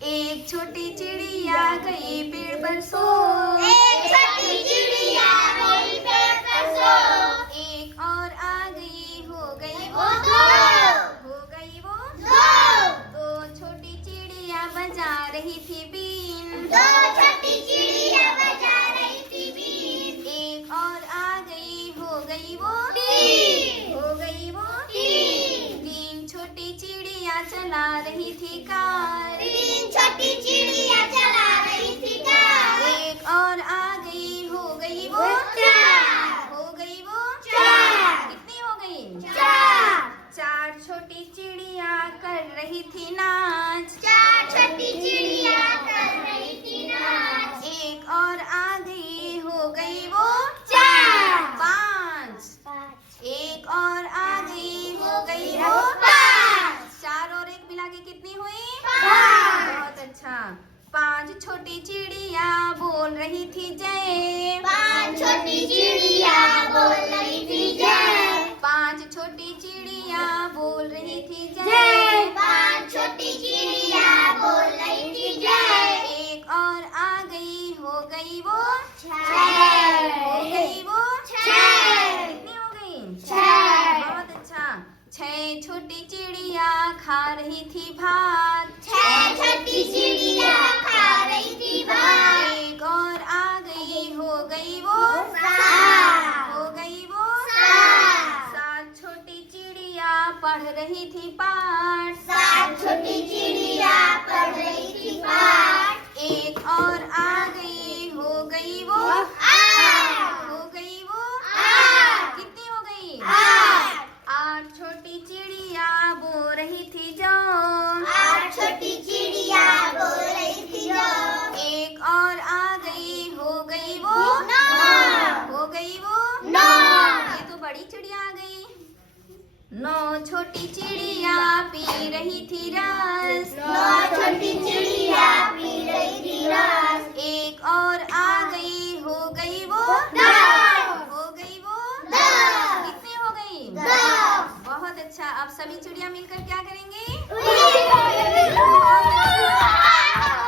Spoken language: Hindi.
एक छोटी चिड़िया गई पेड़ पर सो। एक छोटी चिड़िया गई पेड़ पर सो। एक और आ गई, हो गई वो दो। हो गई वो दो। दो छोटी चिड़िया बजा रही थी बीन। दो छोटी चिड़िया बजा रही थी बीन। एक और आ गई, हो गई वो तीन। हो गई वो तीन। तीन छोटी चिड़िया चला रही थी कार। तीन छोटी चिड़िया चला रही थी कार। एक और आ गई, हो गई वो चार। हो गई वो चार। कितनी हो गई? चार। चार छोटी चिड़िया कर रही थी नाच। चार छोटी चिड़िया कर रही थी नाच। एक और आ गई, हो गई वो चार। पांच। एक और आ गई, हो गई वो पांच। चार और एक मिला के कितनी हुई? पांच। बहुत अच्छा। पांच छोटी चिड़िया बोल रही थी जय। पांच छोटी चिड़िया बोल रही थी जय। पांच छोटी चिड़िया बोल रही थी जय। जय। पांच छोटी चिड़िया बोल रही थी जय। एक और आ गई, हो गई वो छह। हो गई वो छह। कितनी हो गई? छह। बहुत अच्छा। छह छोटी चिड़िया खा रही थी भात। छह छोटी चिड़िया खा रही थी भात। एक और आ गई, हो गई वो सात। हो गई वो सात। सात छोटी चिड़िया पढ़ रही थी पाठ। सात छोटी चिड़िया पढ़ रही थी पाठ। एक और आ गई, हो गई वो आठ। हो गई वो आठ। कितनी हो गई? आठ। आठ छोटी चिड़िया बो रही थी जो। आठ छोटी चिड़िया बोल रही थी जो। एक और आ गई, हो गई वो नौ। हो गई वो नौ। ये तो बड़ी चिड़िया आ गई। नौ छोटी चिड़िया पी रही थी रस। नौ छोटी चिड़िया पी रही थी रस। एक और आ गई, हो गई वो दस। हो गई वो दस। कितनी हो गई? दस। बहुत अच्छा। अब सभी चिड़िया मिलकर क्या करेंगे?